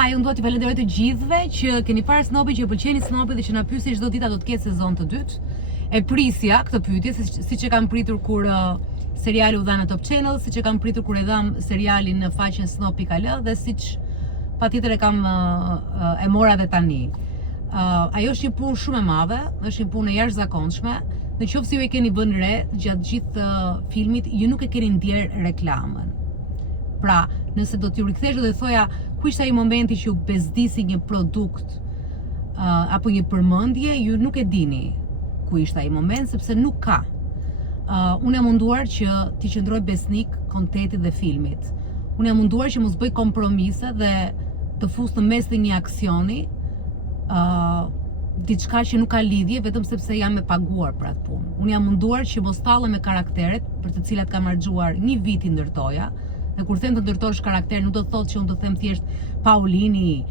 Unë do t'i falenderoj të gjithëve që keni parë Snopi, që pëlqeni Snopi dhe që na pyesni çdo ditë a do të ketë sezon të dytë. E prisja këtë pyetje, siç e kam pritur kur seriali u dha në Top Channel, siç e kam pritur kur e dham serialin në faqen snop.al dhe siç patjetër e kam e mora edhe tani. Ajo është një punë shumë e madhe, është një punë e jashtëzakonshme. Në qoftë se ju e keni vënë re gjatë gjithë filmit, ju nuk e keni ndier reklamën. Pra, nëse do t'ju rikthesh dhe thoja ku ishte ai momenti që ju bezdisi një produkt apo një përmendje, ju nuk e dini ku ishte ai moment sepse nuk ka. Unë jam munduar që t'i qëndroj besnik kontentit dhe filmit. Unë jam munduar që mos bëj kompromise dhe të fus në mes të një aksioni diçka që nuk ka lidhje vetëm sepse jam e paguar për atë punë. Unë jam munduar që mos tallem me karakteret për të cilat kam harxuar një vit i ndërtoja. Dhe kur them të ndërtosh karakter, nuk do të thotë që unë do të them thjesht Paulini,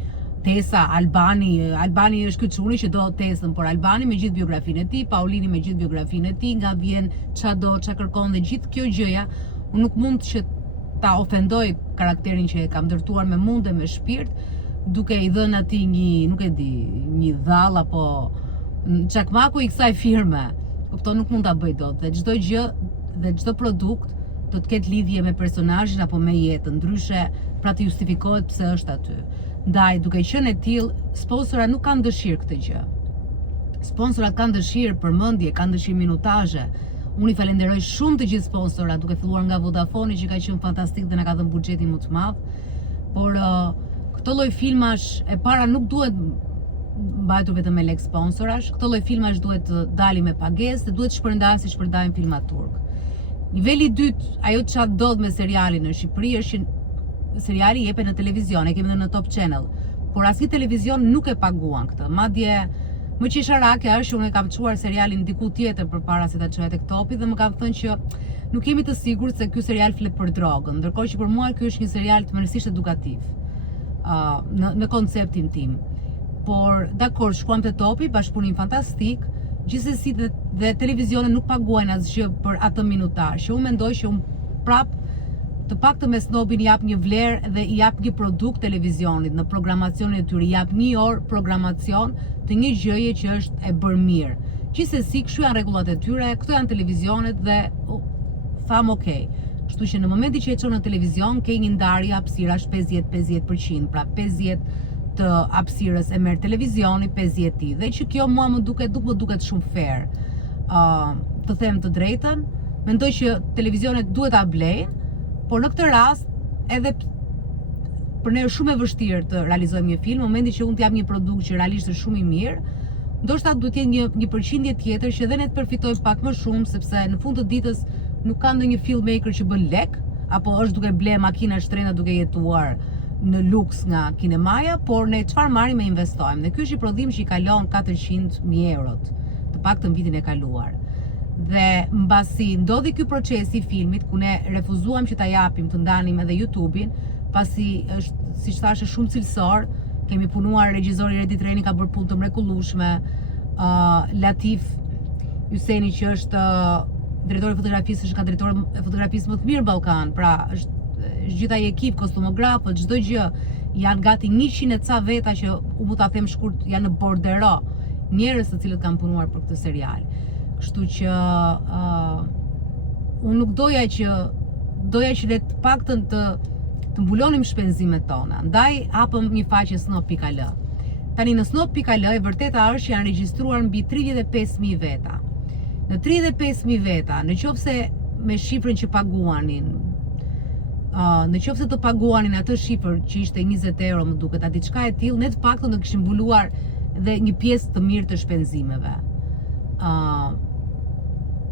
Tesa, Albani është ky çuni që do Tesën, por Albani me gjithë biografinë e tij, Paulini me gjithë biografinë e tij, nga vjen çado, çka kërkon dhe gjithë kjo gjëja, unë nuk mund që ta ofendoj karakterin që e kam ndërtuar me mund dhe me shpirt, duke i dhënë atij një, nuk e di, një dhall apo çakmaku i kësaj firme. Kupton, nuk mund ta bëj dot. Dhe çdo gjë dhe çdo produkt do të ketë lidhje me personazhin apo me jetën, ndryshe pra të justifikohet pse është aty. Ndaj, duke qenë e tillë, sponsorat nuk kanë dëshirë këtë gjë. Sponsorat kanë dëshirë përmendje, kanë dëshirë minutazhe. Unë i falenderoj shumë të gjithë sponsorat, duke filluar nga Vodafone që ka qenë fantastik dhe na ka dhënë buxhetin më të madh. Por këto lloj filmash e para nuk duhet mbajtur vetëm me lek sponsorash. Këto lloj filmash duhet të dalin me pagesë dhe duhet shpërndahen si shpërndajnë filmat turk. Niveli i dytë, ajo çka ndodh me serialin në Shqipëri është që seriali jepet në televizion, e kemi edhe në Top Channel, por asnjë televizion nuk e paguan këtë. Madje më qesharake është që unë e kam çuar serialin diku tjetër përpara se ta çoja tek Topi dhe më kanë thënë që nuk jemi të sigurt se ky serial flet për drogën, ndërkohë që për mua ky është një serial tmerrsisht edukativ në konceptin tim. Por dakor, shkuam te Topi, bashkëpunim fantastik. Gjithsesi dhe televizionet nuk paguajnë asgjë për atë minutazh. Që unë mendoj që unë prap të paktën me Snopin jap një vlerë dhe i jap një produkt televizionit në programacionin e tyre, i jap një orë programacion të një gjëje që është e bërë mirë. Gjithsesi, kështu janë rregullat e tyre, këto janë televizionet dhe tham okay. Kështu që në momentin që e çon në televizion, ke një ndarje hapësirash 50-50%, pra 50 të hapësirës e merr televizioni, 50 ti. Dhe që kjo mua më duket shumë fair. Të them të drejtën, mendoj që televizionet duhet ta blejnë, por në këtë rast edhe për ne është shumë e vështirë të realizojmë një film, në momentin që unë t'jap një produkt që realisht është shumë i mirë, ndoshta duhet të jetë një përqindje tjetër që edhe ne të përfitojmë pak më shumë, sepse në fund të ditës nuk ka ndonjë filmmaker që bën lek, apo është duke ble makina shtrenda duke jetuar në luks nga kinemaja, por ne çfarë marrim e investojmë. Dhe ky është një prodhim që i kalon 400.000 eurot, të paktën vitin e kaluar. Dhe mbasi ndodhi ky proces i filmit, ku ne refuzuam që ta japim të ndanim edhe YouTube-in, pasi është, siç thashë, shumë cilësor. Kemi punuar, regjizori Redi Treni ka bërë punë të mrekullueshme, Latif Hyseni që është drejtori i fotografisë, është ka drejtori e fotografisë më të mirë në Ballkan, pra është gjithë ai ekip, kostumografët, çdo gjë, janë gati 100 e ca veta që u mund ta them shkurt janë në bordero, njerëz të cilët kanë punuar për këtë serial. Kështu që unë nuk doja që le të paktën të mbulonim shpenzimet tona. Ndaj hapëm një faqe snop.al. Tani në snop.al e vërteta është që janë regjistruar mbi 35.000 veta. Në 35.000 veta, nëse me shifrën që paguanin, nëse të paguanin atë shifër që ishte 20 euro, më duket, a diçka e tillë, ne të paktën do kishim mbuluar dhe një pjesë të mirë të shpenzimeve.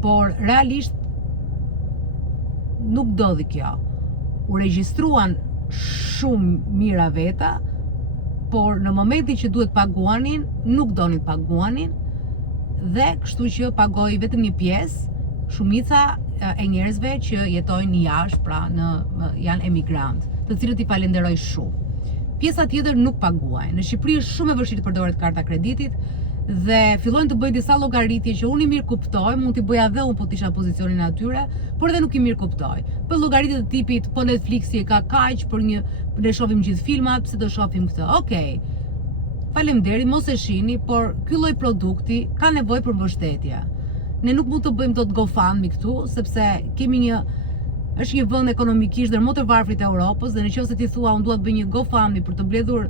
Por realisht nuk ndodhi kjo. U regjistruan shumë mira veta, por në momentin që duhet paguanin, nuk donin paguanin, dhe kështu që pagoi vetëm një pjesë, shumica e njerëzve që jetojnë jashtë, pra janë emigrant, të cilët i falenderoj shumë. Pjesa tjetër nuk paguajnë. Në Shqipëri është shumë e vështirë të përdoret karta kreditit dhe fillojnë të bëjnë disa llogaritje që unë i mirë kuptoj, mund t'i bëja dhe unë po t'isha pozicionin atyre, por edhe nuk i mirë kuptoj. Për llogaritje të tipit, po Netflixi e ka kaq, për ne shohim gjithë filmat, pse do shohim këtë? Okej. Faleminderit, mos e shihni, por ky lloj produkti ka nevojë për mbështetje. Ne nuk mund të bëjmë dot GoFundMe këtu, sepse është një vend ekonomikisht dhe më të varfrit e Europës, dhe nëse ti thua unë dua të bëj një GoFundMe për të mbledhur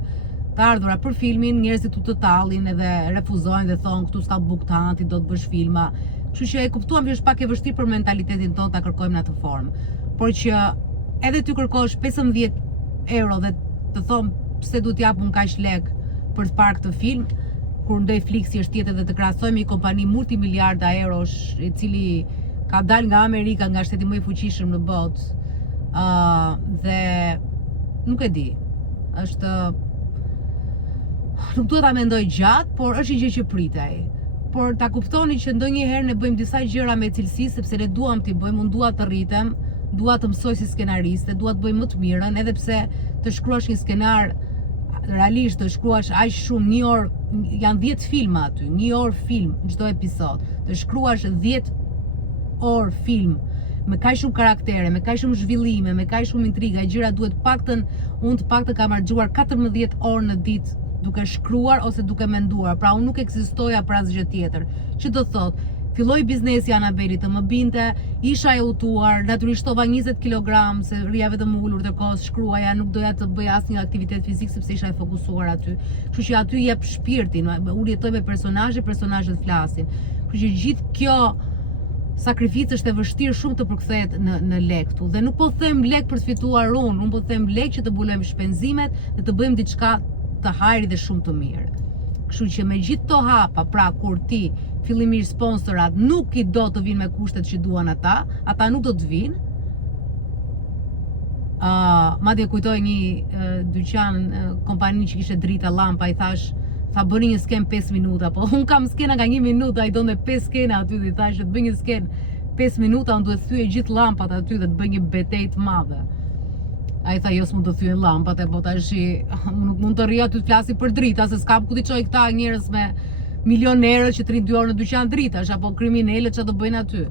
të ardhura për filmin, njerëzit u të tallin edhe refuzojnë dhe thonë këtu s'ka buktan, ti do të bësh filma. Kështu që e kuptuam që është pak e vështirë për mentalitetin tonë ta kërkojmë në atë formë. Por që edhe ty kërkosh 15 euro dhe të thonë pse duhet t'jap unë kaq lek për të parë këtë film, kur Netflixi është tjetër dhe të krahasojmë një kompani multimiliarda eurosh, i cili ka dalë nga Amerika, nga shteti më i fuqishëm në botë, dhe nuk e di, nuk duhet ta mendoj gjatë, por është një gjë që pritej. Por ta kuptoni që ndonjëherë ne bëjmë disa gjëra me cilësi sepse ne duam t'i bëjmë, unë dua të rritem, dua të mësoj si skenariste, dua të bëj më të mirën, edhe pse të shkruash një skenar realisht, të shkruash aq shumë, 1 orë, janë 10 filma aty, 1 orë film çdo episod, të shkruash 10 orë film me kaq shumë karaktere, me kaq shumë zhvillime, me kaq shumë intriga, gjëra duhet unë të paktën kam harxuar 14 orë në ditë duke shkruar ose duke menduar. Pra unë nuk ekzistoja për asgjë tjetër. Që do thot, filloi biznesi Anabeli të më binte, isha e udhëtuar, natyrisht shtova 20 kg se rria vetëm ulur, ndërkohë shkruaja, nuk doja të bëja asnjë aktivitet fizik sepse isha e fokusuar aty. Kështu që aty jep shpirtin, unë jetoj me personazhet flasin. Kështu që gjithë kjo sakrificë është e vështirë shumë të përkthehet në lek këtu. Dhe nuk po them lek për të fituar unë po them lek që të mbulojmë shpenzimet dhe të bëjmë diçka të hajrit dhe shumë të mirë. Kështu që me gjithë to hapa, pra kur ti fillimisht sponsorat nuk i do të vinë me kushtet që duan ata nuk do të vinë. Madje kujtoj një dyqan, kompani që kishte drita llampa, i tha bëni një sken 5 minuta, po unë kam skena nga 1 minutë, ai donte 5 skena aty dhe i thash të bëj një sken 5 minuta, unë duhet thyej gjithë llampat aty dhe të bëj një betejë të madhe. Ai tha jo s'mund të thyen llampat, po tash nuk mund të rri aty të flasi për drita, se s'kam ku t'i çoj këta njerëz me milionerët që trin 2 orë në dyqan dritash apo kriminalët që do bëjnë aty.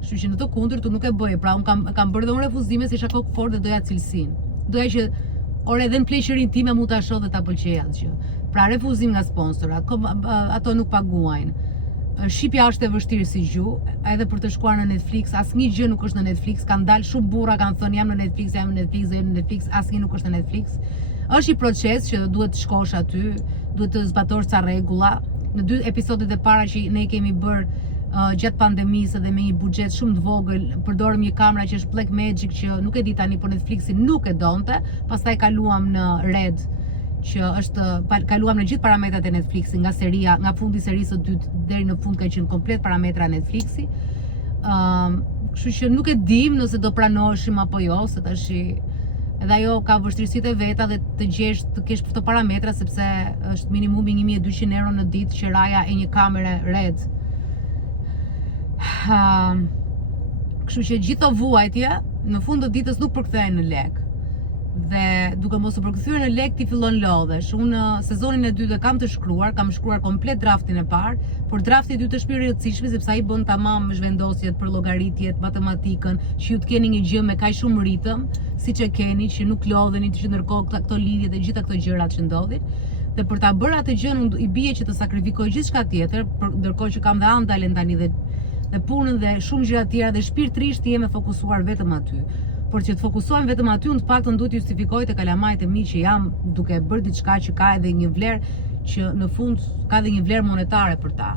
Kështu që në të kundërt unë nuk e bëj, pra unë kam bërë dhe unë refuzime se isha kokë fort dhe doja cilësinë. Doja që edhe në pleqërinë time mund ta shoh dhe ta pëlqej atë gjë. Pra refuzim nga sponsorat, ato nuk paguajnë. Shqipja është e vështirë si gjuhë, edhe për të shkuar në Netflix, asnjë gjë nuk është në Netflix, kanë dalë shumë burra kanë thënë jam në Netflix, asnjë nuk është në Netflix. Është një proces që duhet të shkosh aty, duhet të zbatosh ca rregulla. Në 2 episodet e para që ne kemi bërë gjatë pandemisë dhe me një buxhet shumë të vogël, përdorëm një kamera që është Blackmagic që nuk e di tani, por Netflixi nuk e donte, pastaj kaluam në Red, që kaluam në gjithë parametrat e Netflixi, nga fundi i serisë së dytë deri në fund ka qenë komplet parametra Netflixi. Kështu që nuk e dim nëse do pranoheshim apo jo, se tash edhe ajo ka vështirësitë e veta dhe të kesh këto parametra sepse është minimumi 1200 euro në ditë qiraja e një kamere Red. Kështu që gjithë vuajtje në fund të ditës nuk përkthehen në lek. Dhe duke mos u përkthyer në lek ti fillon lodhesh. Unë sezonin e dytë kam shkruar komplet draftin e parë, por drafti i dytë është i rëndësishëm sepse ai bën tamam zhvendosjet për llogaritjet, matematikën, që ju të keni një gjë me kaq shumë ritëm, siç e keni, që nuk lodheni, që ndërkohë këto lidhjet e gjitha këto gjërat që ndodhin. Dhe për ta bërë atë gjën i bie që të sakrifikoj gjithçka tjetër, ndërkohë që kam dhe andalen tani dhe punën dhe shumë gjëra tjera dhe shpirtërisht jam e fokusuar vetëm aty. Por që të fokusohem vetëm aty, unë të paktën duhet justifikoj te kalamajt e mi që jam duke bërë diçka që ka edhe një vlerë, që në fund ka edhe një vlerë monetare për ta.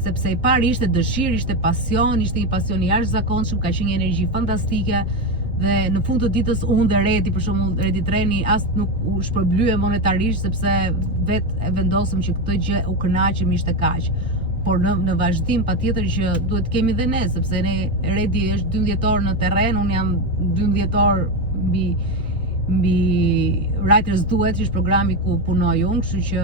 Sepse i pari ishte dëshirë, ishte pasion, ishte një pasion i jashtëzakonshëm, ka qenë një energji fantastike dhe në fund të ditës unë dhe Redi, për shembull Redi Treni, as nuk u shpërblye monetarisht sepse vetë e vendosëm që këtë gjë u kënaqem, ishte kaq. Por në vazhdim patjetër që duhet kemi dhe ne, sepse ne Redi është 12 orë në terren, unë jam 12 orë mbi Writers Duet, që është programi ku punoj unë, kështu që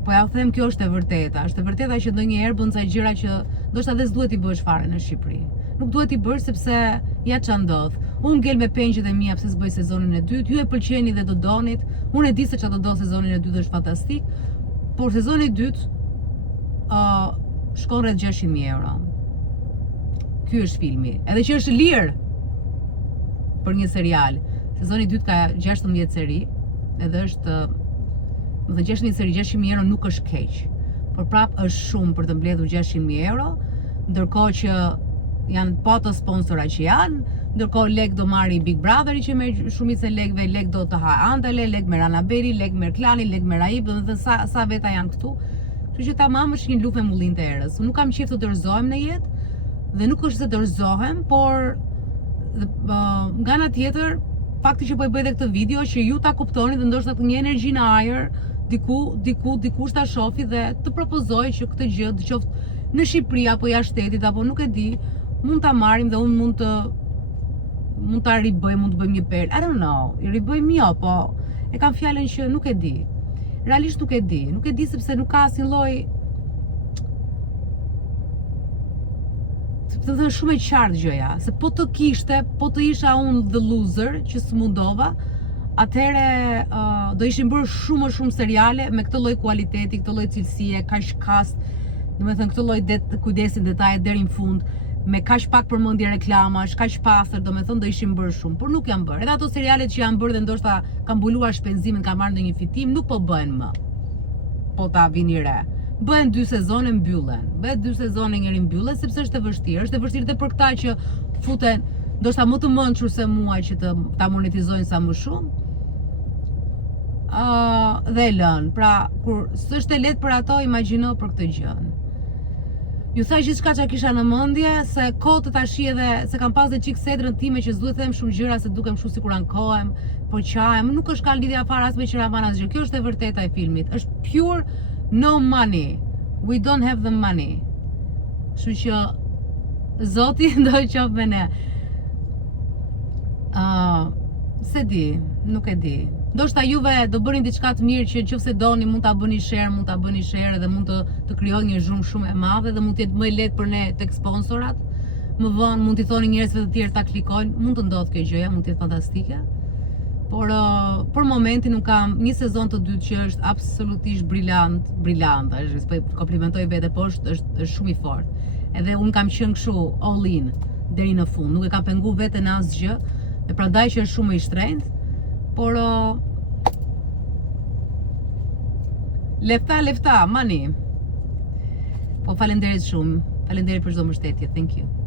po ja u them kjo është e vërteta që ndonjëherë bën ca gjëra që ndoshta dhe s'duhet i bësh fare në Shqipëri. Nuk duhet i bësh sepse ja ç'a ndodh. Unë ngel me pengjet e mia pse s'bëj sezonin e dytë, ju e pëlqeni dhe do donit. Unë e di se ç'a do do sezonin e dytë është fantastik. Por sezoni i dytë shkon rreth 600.000 euro. Ky është filmi, edhe që është lirë për një serial. Sezoni i dytë ka 16 seri, edhe është, më thënë 16 seri, 600.000 euro nuk është keq. Por prap është shumë për të mbledhur 600.000 euro, ndërkohë që janë pa të sponsora që janë, ndërkohë lek do marri Big Brotheri që merr shumicën e lekëve, lek do të ha Andale, lek merr Anabeli, lek merr Klani, lek merr Aib, domethënë sa veta janë këtu. Kështu që tamam është një luftë me mullin të erës. Unë nuk kam qejf të dorëzohem në jetë, dhe nuk është se dorëzohem, por nga ana tjetër, fakti që po e bëj edhe këtë video që ju ta kuptoni dhe ndoshta një energji në ajër, dikush ta shofi dhe të propozoj që këtë gjë, qoftë në Shqipëri apo jashtë shtetit apo nuk e di, mund ta marrim dhe unë mund ta ribëj, mund të bëjmë një perl. I don't know, i ribëjmë jo, po e kam fjalën që nuk e di. Realisht nuk e di sepse nuk ka asnjë lloj. Të thënë shumë e qartë gjëja, se po të kishte, po të isha unë the loser që s'mundova, atëhere do ishin bërë shumë seriale me këtë lloj kualiteti, këtë lloj cilësie, kaq kast, domethënë këtë lloj kujdesin detajet deri në fund, me kaq pak përmendje reklamash, kaq pastër, domethënë do ishin bërë shumë, por nuk janë bërë. Edhe ato serialet që janë bërë dhe ndoshta kanë mbuluar shpenzimin, kanë marrë ndonjë fitim, nuk po bëhen më. Po ta vini re. Bëhen 2 sezone mbyllen. Bëhet 2 sezone njëri mbyllet sepse është e vështirë. Është e vështirë edhe për këta që futen ndoshta më të mençur se mua që ta monetizojnë sa më shumë. Dhe lën. Pra, kur s'është e lehtë për ato, imagjino për këtë gjë. Ju tha gjithçka që kisha në mendje, se kohë të tash edhe se kam pas dhe çik sedrën time që s'duhet të them shumë gjëra se dukem shumë sikur ankohem, po qahem, nuk është ka lidhja fare as me qiraman as gjë. Kjo është e vërteta e filmit. Është pure no money. We don't have the money. Kështu që Zoti do të qoftë me ne. Se di, nuk e di. Ndoshta juve do bëni diçka të mirë që nëse doni mund ta bëni share dhe mund të krijoni një zhurmë shumë e madhe dhe mund të jetë më lehtë për ne tek sponsorat. Më vonë mund t'i thoni njerëzve të tjerë ta klikojnë, mund të ndodhë kjo gjëja, mund të jetë fantastike. Por për momentin nuk kam një sezon të dytë që është absolutisht brillant, po komplimentoj vete, po është shumë i fortë. Edhe unë kam qenë kështu all in deri në fund, nuk e kam pengu veten asgjë, e prandaj që është shumë i shtrenjtë, por lefta, money. Po faleminderit shumë. Faleminderit për çdo mbështetje. Thank you.